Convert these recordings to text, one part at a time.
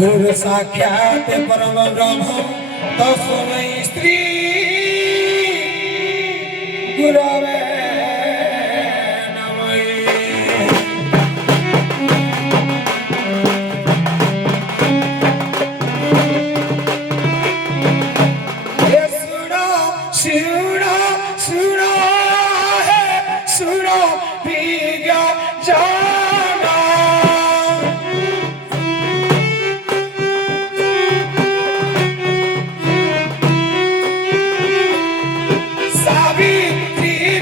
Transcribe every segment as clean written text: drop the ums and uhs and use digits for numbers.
गुरु साक्षात परम ब्रह्म तस्मै श्री गुरवे नमः। ये सुनो सुनो सुनो है सुनो भीगा जाना सावित्री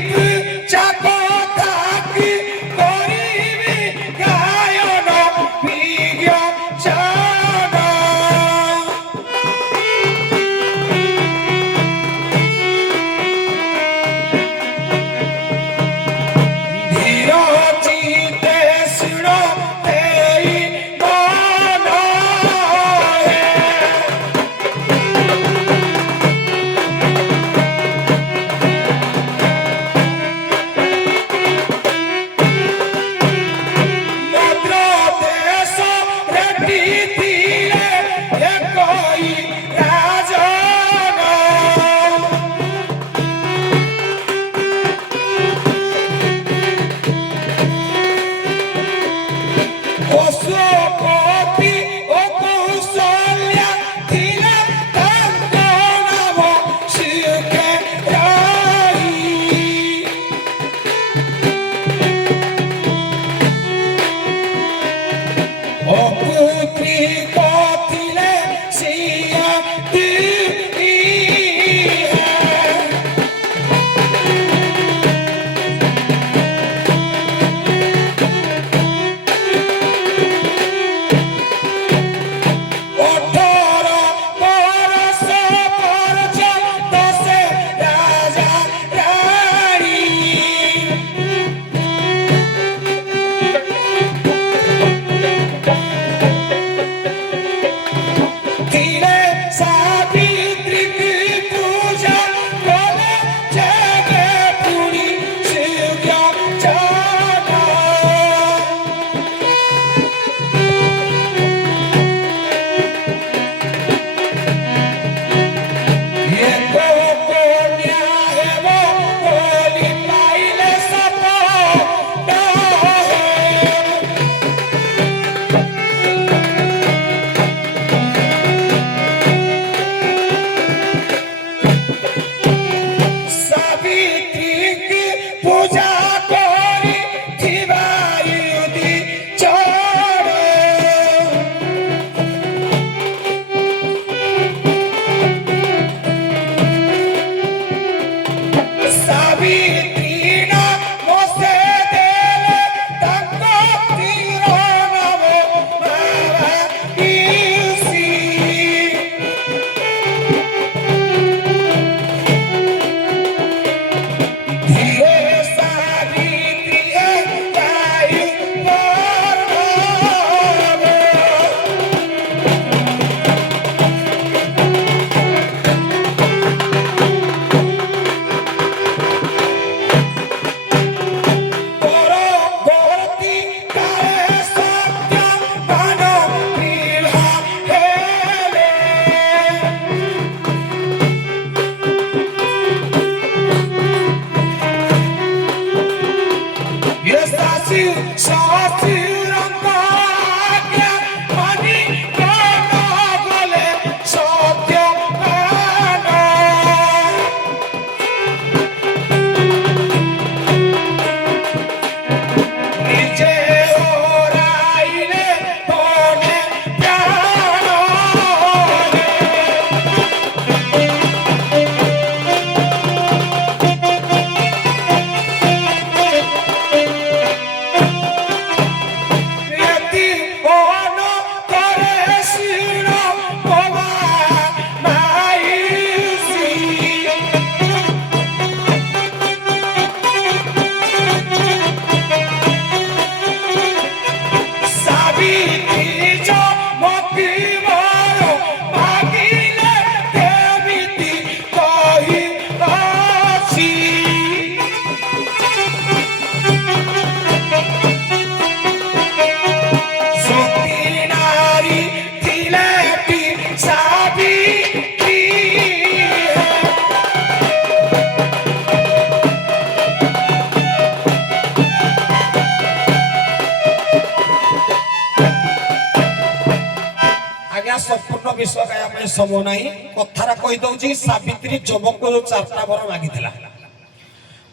विषय गाया समय ना कथार कहीदे सावित्री जमक जो 4टा वर मागी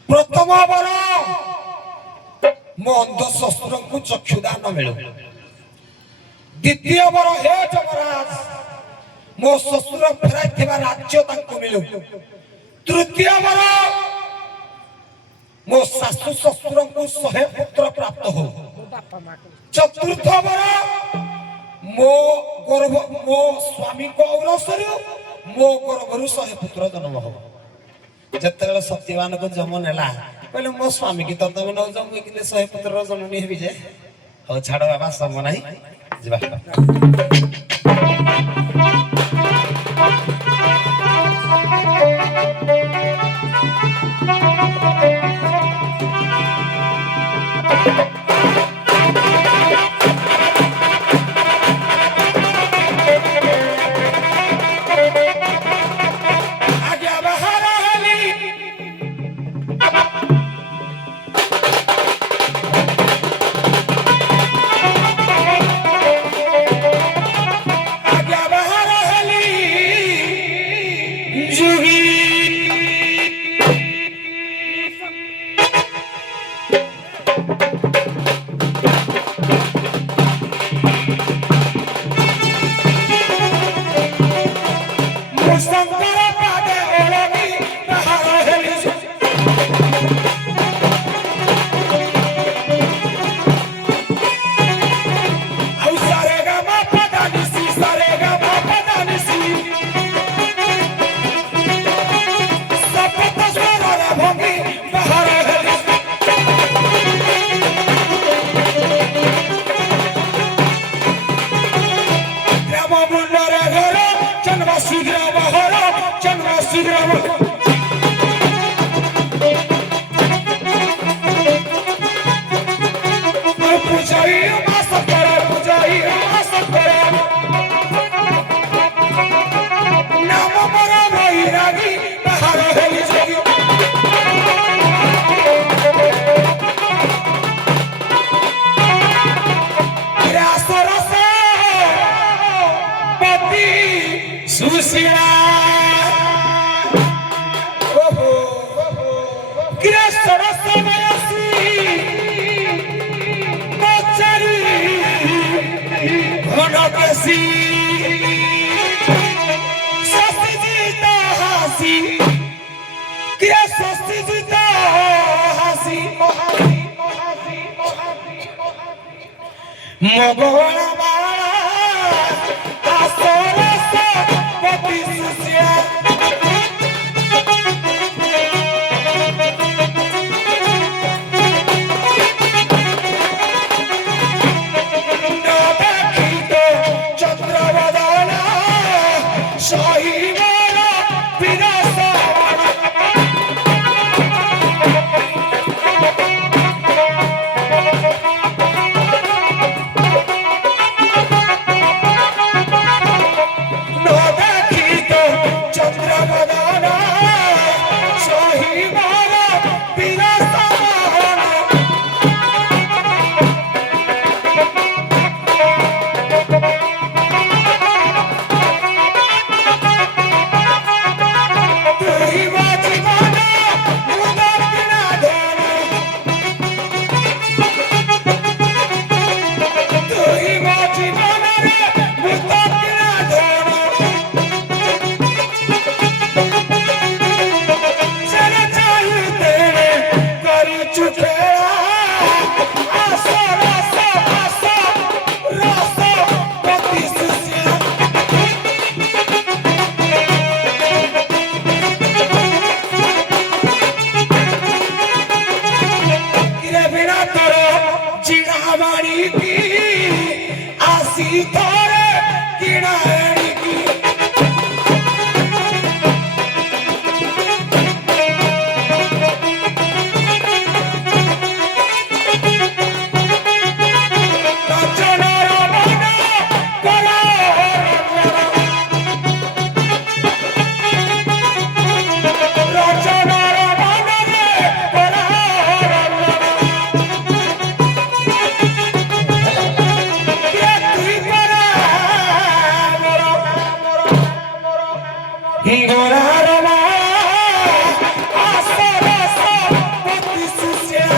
प्रथम वर मो अंध शस्त्र को चक्षुदान मिलू द्वितीय वर हे जमराज मो शस्त्र फेराई राज्य मिलू तृतीय वर मो शाशु शस्त्र को 100 पुत्र प्राप्त हो चतुर्थ वर मो गर्भ मो स्वामी को औरसर मो गर्भरु 100 पुत्र जन्म हो जत्तगල सत्यवान को जन्म नेला कहले मो स्वामी की तो तमे न जन्म कि 100 पुत्र जननी हेबी जे हो छाड़ बाबा सब नाही जिबा ଗୋରାରମା ଆସରସ ପତି ସୁସିଆ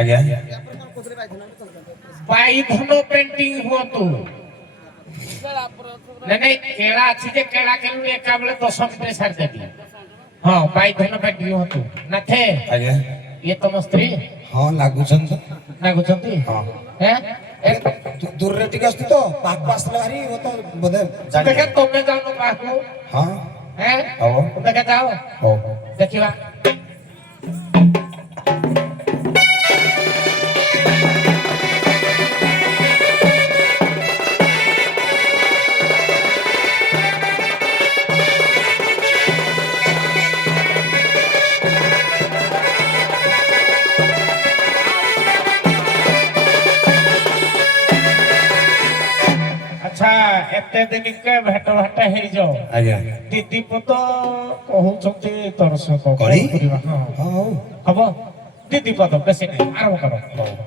ଆଜ୍ଞା ବାଇଧନ ପେଣ୍ଟିଂ ହୁଅନ୍ତୁ ନାଇଁ କେଳା ଅଛି ଯେ କେଳା କେଳୁ ଏକା ବେଳେ 10 ମିନିଟ୍ ସାରିଦେବି ହଁ ବାଇଧନ ପେଣ୍ଟିଂ ହୁଅନ୍ତୁ ନାଥେ ଆଜ୍ଞା ଇଏ ତମ ସ୍ତ୍ରୀ ହଁ ଲାଗୁଛନ୍ତି ଲାଗୁଛନ୍ତି ହଁ ଦୂରରେ ଟିକେ ଆସୁଛି ତ ପାଖକୁ ଆସିଲେ ଭାରି ତ ବୋଧେ ଦେଖେ ତମେ ଯାଉନ ପାଖକୁ ହଁ ହବ ଦେଖେ ଯାଅ ହଉ ଦେଖିବା अच्छा एते दिन के भेट भाट हेई जाओ ଆଜ୍ଞା दीदी पुत कहउछंती दर्शक करी? हां ହଁ ହଉ हबो दीदी पद बेसी नहीं आरंभ करो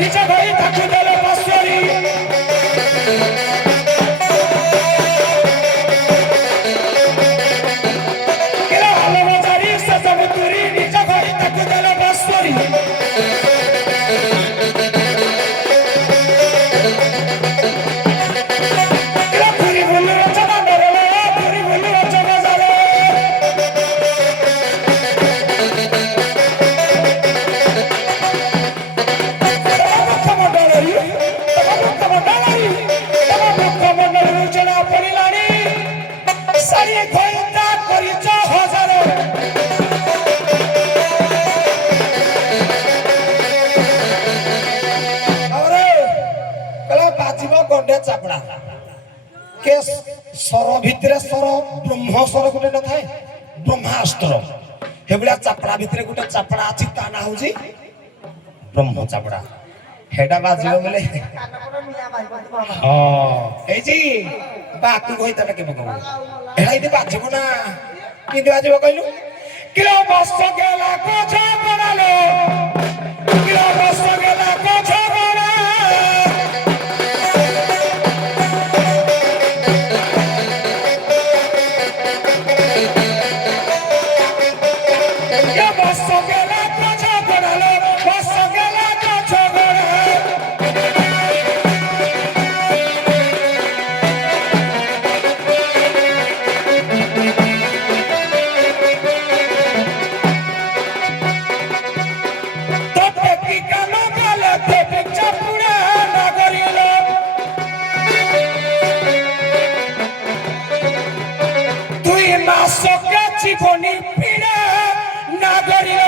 ନିଜ ଭାଇ ତାକୁ ଦେଲେ ପାଶରୀ चापड़ा के स्वर भितर स्वर ब्रह्म स्वर गोटे न थाए ब्रह्मास्त्र हेबला चापड़ा भितर गोटे चापड़ा अछि ता ना होजी ब्रह्म चापड़ा हेडा बाजियो बोले हां ए जी बाकु कहि तने के बकबो एडा इदि बाजिबो ना किंतु बाजिबो कहलु किलो बस गेला को छपड़ालो किलो बस गेला को छपड़ा জীবনী পীড়া না করিল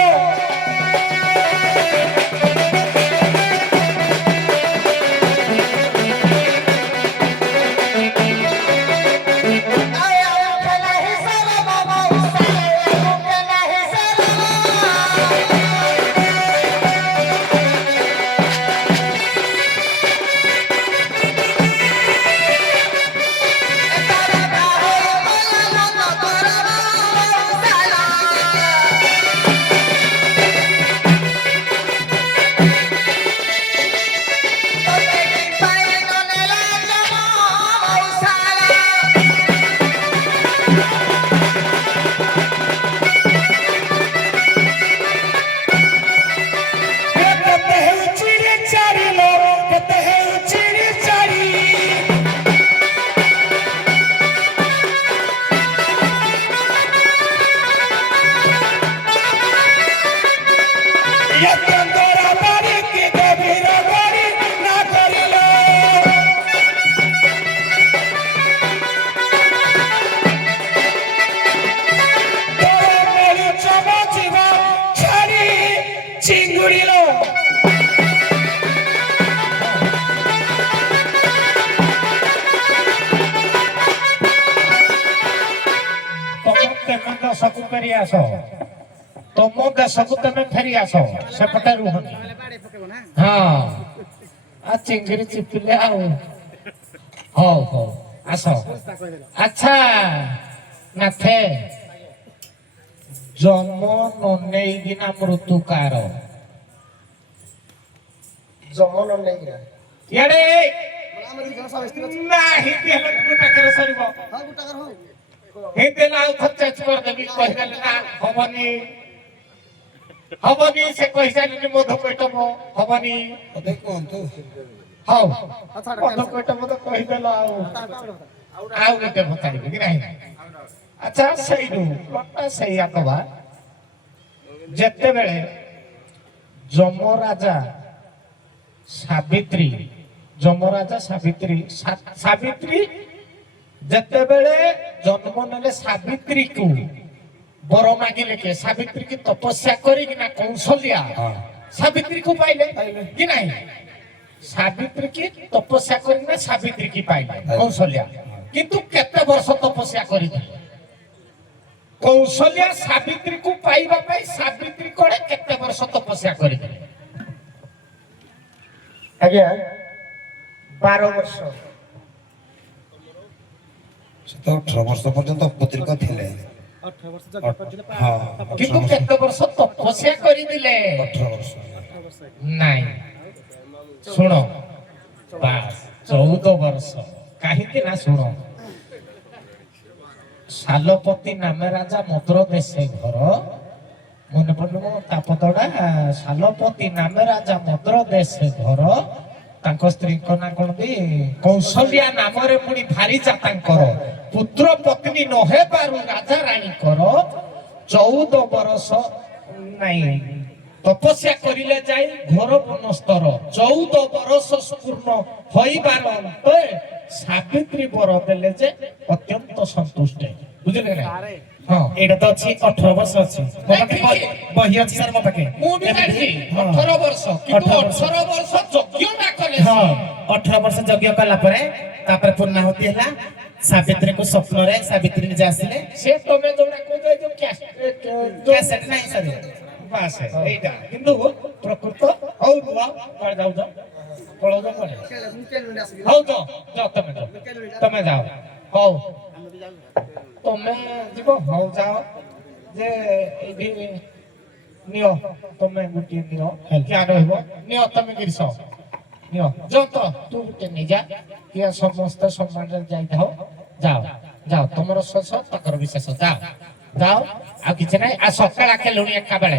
देशकू फेरी आस तुम देशकू तुम फेरी आस सेपटे रुहनी हाँ आ चिंगड़ी चिपिले हो आस अच्छा नाथे जन्म ननेगिना मृत्यु कार जन्म ननेगिना याडे नाही देहला गुटा करे सरीबो हां गुटा कर हो हेते ना खर्च कर देबी कहले ना हबनी से कहले मधु पेटम हबनी अबे कोन तो हां मधु पेटम तो कहि देला आउ गटे बताइबे कि नहीं अच्छा सही नु पट्टा सही आकबा जत्ते बेले जमराजा सावित्री सावित्री जत्ते बेले जन्म नेले सावित्री को बर मागिले के सावित्री की तपस्या करी कि ना कौशल्या सावित्री को पाइले कि नहीं सावित्री की तपस्या करी ना सावित्री की पाइले कौशल्या किंतु केते वर्ष तपस्या करी कौशल्या सावित्री को पाइबा पाई सावित्री कोड़े केते वर्ष तपस्या करी आज्ञा 12 वर्ष तो 18 वर्ष पर्यंत पुत्रिका थिले 18 वर्ष जग पर्यंत हां किंतु केते वर्ष तपस्या करी दिले 18 वर्ष नहीं ଶୁଣ ବାସ୍ 14 ବର୍ଷ କାହିଁକି ନା ଶୁଣ ଶାଲପତି ନାମେ ରାଜା ମଦ୍ର ଦେଶେ ଘର ମନେ ପଡିବ ତାପଦଡ଼ା ଶାଲପତି ନାମେ ରାଜା ମଦ୍ର ଦେଶେ ଘର ତାଙ୍କ ସ୍ତ୍ରୀଙ୍କ ନାଁ କଣ ବି କୌଶଲ୍ୟା ନାମରେ ପୁଣି ଭାରିଜା ତାଙ୍କର ପୁତ୍ର ପତ୍ନୀ ନ ହେବାରୁ ରାଜା ରାଣୀଙ୍କର 14 ବର୍ଷ ନାଇଁ ତପସ୍ୟା କରିଲେ ଯାଇ ଘୋର ବନସ୍ତର 14 ବର୍ଷ ପୂର୍ଣ୍ଣ ହୋଇବାର ଅନ୍ତେ ସାବିତ୍ରୀ ବର ଦେଲେ ଯେ ଅତ୍ୟନ୍ତ ସନ୍ତୁଷ୍ଟ ବୁଝିଲେ ନା ହଁ ଏଇଟା ତ ଅଛି 18 ବର୍ଷ ଅଛି ମୋ ପାଖେ ବହି ଅଛି ସାର୍ ମୋ ପାଖେ ମୁଁ ବି ଜାଣିଛି 18 ବର୍ଷ କିନ୍ତୁ 18 ବର୍ଷ ଯଜ୍ଞଟା କଲେ ହଁ 18 ବର୍ଷ ଯଜ୍ଞ କଲା ପରେ ତାପରେ ପୂର୍ଣ୍ଣାହୁତି ହେଲା ସାବିତ୍ରୀଙ୍କୁ ସ୍ୱପ୍ନରେ ସାବିତ୍ରୀ ନିଜେ ଆସିଲେ ସେ ତମେ ଯୋଉଟା କହୁଛ ଯୋଉ କ୍ୟାସେଟ୍ ନାହିଁ ସାର୍ ବାସ୍ ଏଇଟା କିନ୍ତୁ ପ୍ରକୃତ ହଉ ରୁହ କୁଆଡେ ଯାଉଛ ପଳଉଛ କୁଆଡେ ହଉ ତ ଯାଅ ତମେ ଯାଅ ହଉ ତମେ ଯିବ ହଉ ଯାଅ ଯେ ଏଇଠି ନିଅ ତମେ ଗୋଟିଏ ନିଅ କିଆ ରହିବ ନିଅ ତମେ ଗିରିଶ ନିଅ ଯାଅ ତ ତୁ ଗୋଟେ ନେଇଯା କିଆ ସମସ୍ତେ ସମ୍ମାନରେ ଯାଇଥାଅ ଯାଅ ଯାଅ ତମର ଶେଷ ତାଙ୍କର ବିଶେଷ ଯାଅ ଯାଅ ଆଉ କିଛି ନାହିଁ ଆଉ ସକାଳ ଖେଲୁଣି ଏକା ବେଳେ